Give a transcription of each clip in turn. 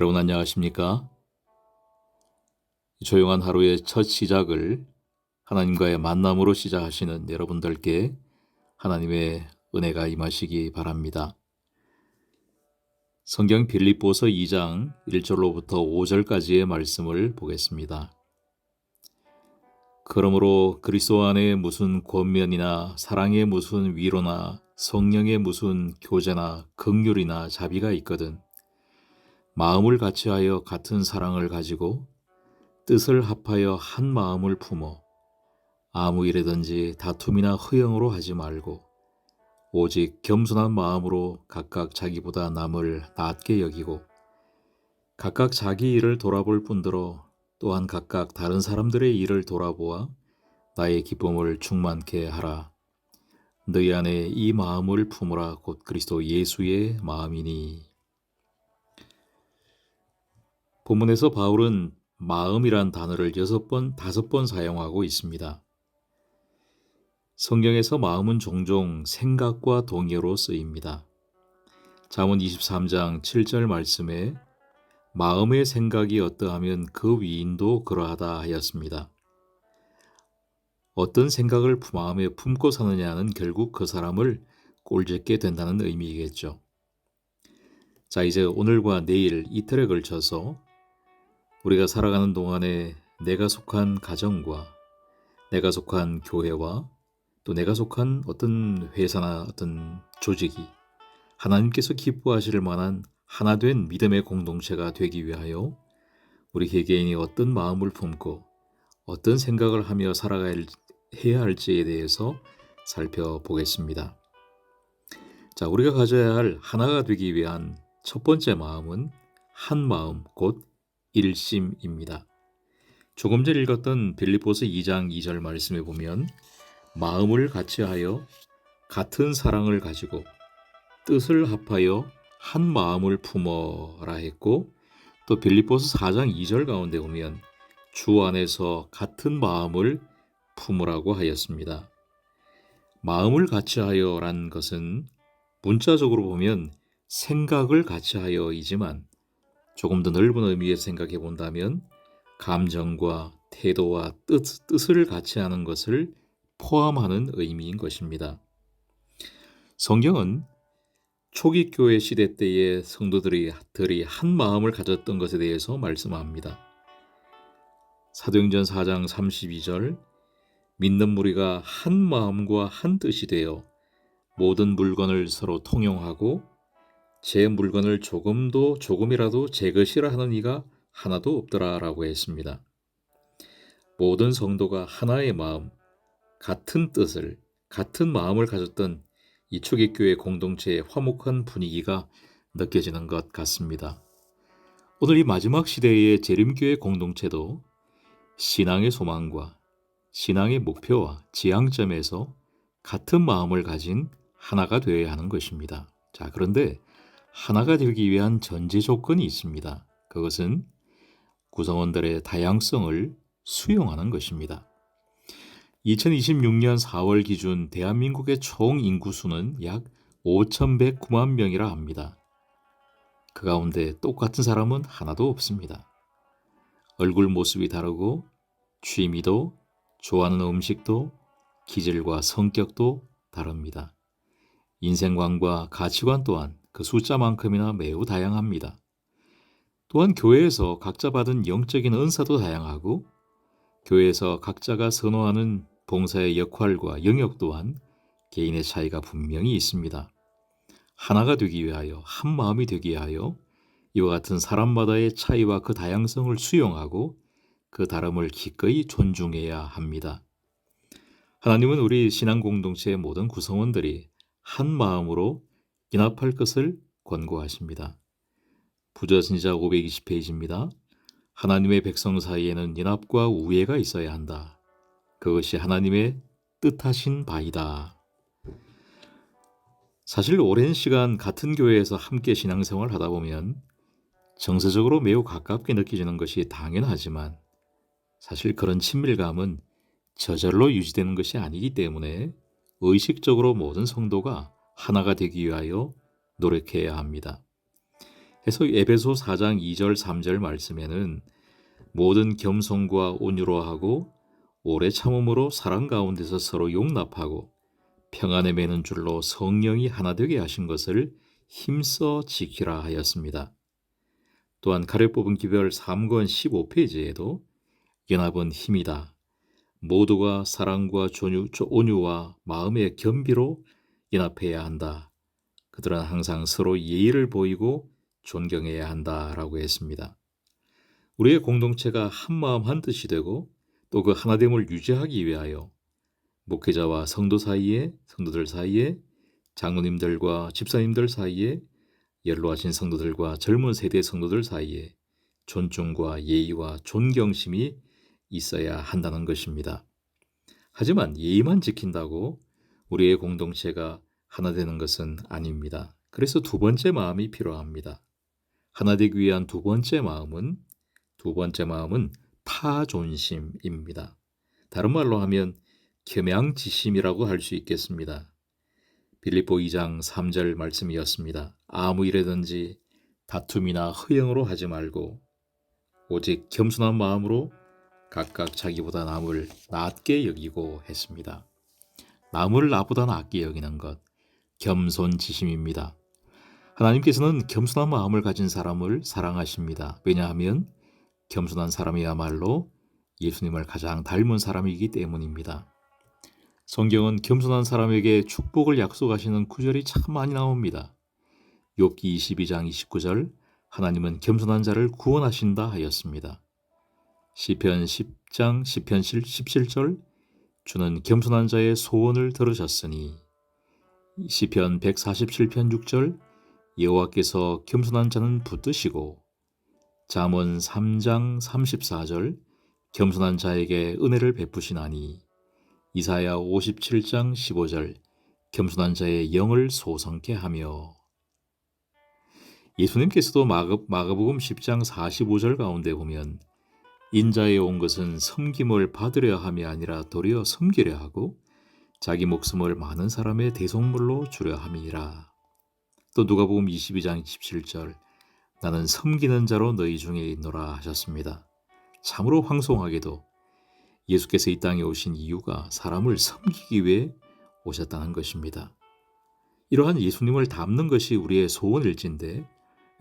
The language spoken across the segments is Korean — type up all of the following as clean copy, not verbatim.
여러분 안녕하십니까? 조용한 하루의 첫 시작을 하나님과의 만남으로 시작하시는 여러분들께 하나님의 은혜가 임하시기 바랍니다. 성경 빌립보서 2장 1절로부터 5절까지의 말씀을 보겠습니다. 그러므로 그리스도 안에 무슨 권면이나 사랑의 무슨 위로나 성령의 무슨 교제나 긍휼이나 자비가 있거든 마음을 같이하여 같은 사랑을 가지고 뜻을 합하여 한 마음을 품어 아무 일에든지 다툼이나 허영으로 하지 말고 오직 겸손한 마음으로 각각 자기보다 남을 낮게 여기고 각각 자기 일을 돌아볼 뿐더러 또한 각각 다른 사람들의 일을 돌아보아 나의 기쁨을 충만케 하라. 너희 안에 이 마음을 품으라 곧 그리스도 예수의 마음이니. 본문에서 바울은 마음이란 단어를 6번, 5번 사용하고 있습니다. 성경에서 마음은 종종 생각과 동의어로 쓰입니다. 잠언 23장 7절 말씀에 마음의 생각이 어떠하면 그 위인도 그러하다 하였습니다. 어떤 생각을 마음에 품고 사느냐는 결국 그 사람을 꼴잡게 된다는 의미이겠죠. 자, 이제 오늘과 내일 이틀에 걸쳐서 우리가 살아가는 동안에 내가 속한 가정과 내가 속한 교회와 또 내가 속한 어떤 회사나 어떤 조직이 하나님께서 기뻐하실 만한 하나된 믿음의 공동체가 되기 위하여 우리 개개인이 어떤 마음을 품고 어떤 생각을 하며 해야 할지에 대해서 살펴보겠습니다. 자, 우리가 가져야 할 하나가 되기 위한 첫 번째 마음은 한 마음 곧 일심입니다. 조금 전 읽었던 빌립보서 2장 2절 말씀에 보면 마음을 같이하여 같은 사랑을 가지고 뜻을 합하여 한 마음을 품어라 했고 또 빌립보서 4장 2절 가운데 보면 주 안에서 같은 마음을 품으라고 하였습니다. 마음을 같이하여란 것은 문자적으로 보면 생각을 같이하여이지만 조금 더 넓은 의미에서 생각해 본다면 감정과 태도와 뜻을 같이 하는 것을 포함하는 의미인 것입니다. 성경은 초기 교회 시대 때의 성도들이 한 마음을 가졌던 것에 대해서 말씀합니다. 사도행전 4장 32절 믿는 무리가 한 마음과 한 뜻이 되어 모든 물건을 서로 통용하고 제 물건을 조금이라도 제 것이라 하는 이가 하나도 없더라라고 했습니다. 모든 성도가 하나의 마음, 같은 뜻을, 같은 마음을 가졌던 이 초기교회 공동체의 화목한 분위기가 느껴지는 것 같습니다. 오늘 이 마지막 시대의 재림교회 공동체도 신앙의 소망과 신앙의 목표와 지향점에서 같은 마음을 가진 하나가 되어야 하는 것입니다. 자, 그런데 하나가 되기 위한 전제 조건이 있습니다. 그것은 구성원들의 다양성을 수용하는 것입니다. 2026년 4월 기준 대한민국의 총 인구수는 약 5,109만 명이라 합니다. 그 가운데 똑같은 사람은 하나도 없습니다. 얼굴 모습이 다르고 취미도, 좋아하는 음식도, 기질과 성격도 다릅니다. 인생관과 가치관 또한 그 숫자만큼이나 매우 다양합니다. 또한 교회에서 각자 받은 영적인 은사도 다양하고 교회에서 각자가 선호하는 봉사의 역할과 영역 또한 개인의 차이가 분명히 있습니다. 하나가 되기 위하여 한 마음이 되기 위하여 이와 같은 사람마다의 차이와 그 다양성을 수용하고 그 다름을 기꺼이 존중해야 합니다. 하나님은 우리 신앙 공동체의 모든 구성원들이 한 마음으로 연합할 것을 권고하십니다. 부저신자 520페이지입니다. 하나님의 백성 사이에는 연합과 우애가 있어야 한다. 그것이 하나님의 뜻하신 바이다. 사실 오랜 시간 같은 교회에서 함께 신앙생활을 하다 보면 정서적으로 매우 가깝게 느껴지는 것이 당연하지만 사실 그런 친밀감은 저절로 유지되는 것이 아니기 때문에 의식적으로 모든 성도가 하나가 되기 위하여 노력해야 합니다. 해서 에베소 4장 2절 3절 말씀에는 모든 겸손과 온유로 하고 오래 참음으로 사랑 가운데서 서로 용납하고 평안에 매는 줄로 성령이 하나 되게 하신 것을 힘써 지키라 하였습니다. 또한 가려 뽑은 기별 3권 15페이지에도 연합은 힘이다. 모두가 사랑과 온유와 마음의 겸비로 연합해야 한다. 그들은 항상 서로 예의를 보이고 존경해야 한다라고 했습니다. 우리의 공동체가 한마음 한뜻이 되고 또 그 하나됨을 유지하기 위하여 목회자와 성도들 사이에, 장로님들과 집사님들 사이에, 연로하신 성도들과 젊은 세대 성도들 사이에 존중과 예의와 존경심이 있어야 한다는 것입니다. 하지만 예의만 지킨다고 우리의 공동체가 하나 되는 것은 아닙니다. 그래서 두 번째 마음이 필요합니다. 하나 되기 위한 두 번째 마음은 타존심입니다. 다른 말로 하면 겸양지심이라고 할 수 있겠습니다. 빌립보 2장 3절 말씀이었습니다. 아무 일에든지 다툼이나 허영으로 하지 말고 오직 겸손한 마음으로 각각 자기보다 남을 낮게 여기고 했습니다. 남을 나보다 낮게 여기는 것, 겸손지심입니다. 하나님께서는 겸손한 마음을 가진 사람을 사랑하십니다. 왜냐하면 겸손한 사람이야말로 예수님을 가장 닮은 사람이기 때문입니다. 성경은 겸손한 사람에게 축복을 약속하시는 구절이 참 많이 나옵니다. 욥기 22장 29절 하나님은 겸손한 자를 구원하신다 하였습니다. 시편 10장 17절 주는 겸손한 자의 소원을 들으셨으니 시편 147편 6절 여호와께서 겸손한 자는 붙드시고 잠언 3장 34절 겸손한 자에게 은혜를 베푸시나니 이사야 57장 15절 겸손한 자의 영을 소성케 하며 예수님께서도 마가복음 10장 45절 가운데 보면 인자에 온 것은 섬김을 받으려 함이 아니라 도리어 섬기려 하고 자기 목숨을 많은 사람의 대속물로 주려 함이니라. 또 누가복음 22장 27절 나는 섬기는 자로 너희 중에 있노라 하셨습니다. 참으로 황송하게도 예수께서 이 땅에 오신 이유가 사람을 섬기기 위해 오셨다는 것입니다. 이러한 예수님을 닮는 것이 우리의 소원일진데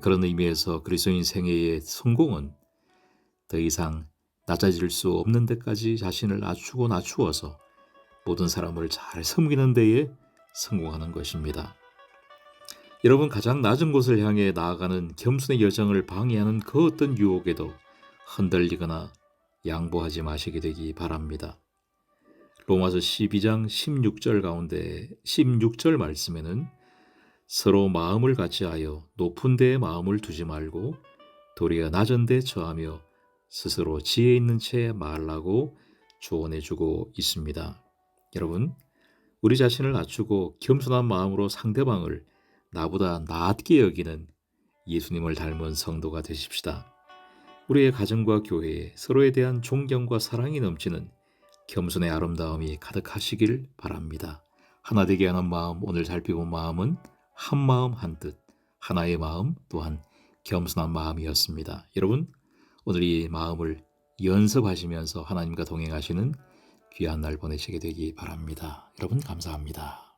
그런 의미에서 그리스도인 생애의 성공은 더 이상 낮아질 수 없는 데까지 자신을 낮추어서 모든 사람을 잘 섬기는 데에 성공하는 것입니다. 여러분 가장 낮은 곳을 향해 나아가는 겸손의 여정을 방해하는 그 어떤 유혹에도 흔들리거나 양보하지 마시게 되기 바랍니다. 로마서 12장 16절 가운데 16절 말씀에는 서로 마음을 같이하여 높은 데에 마음을 두지 말고 도리어 낮은 데 처하며 스스로 지혜 있는 채 말라고 조언해주고 있습니다. 여러분, 우리 자신을 낮추고 겸손한 마음으로 상대방을 나보다 낮게 여기는 예수님을 닮은 성도가 되십시다. 우리의 가정과 교회에 서로에 대한 존경과 사랑이 넘치는 겸손의 아름다움이 가득하시길 바랍니다. 하나 되게 하는 마음, 오늘 살펴본 마음은 한 마음 한 뜻, 하나의 마음 또한 겸손한 마음이었습니다. 여러분, 오늘 이 마음을 연습하시면서 하나님과 동행하시는 귀한 날 보내시게 되기 바랍니다. 여러분 감사합니다.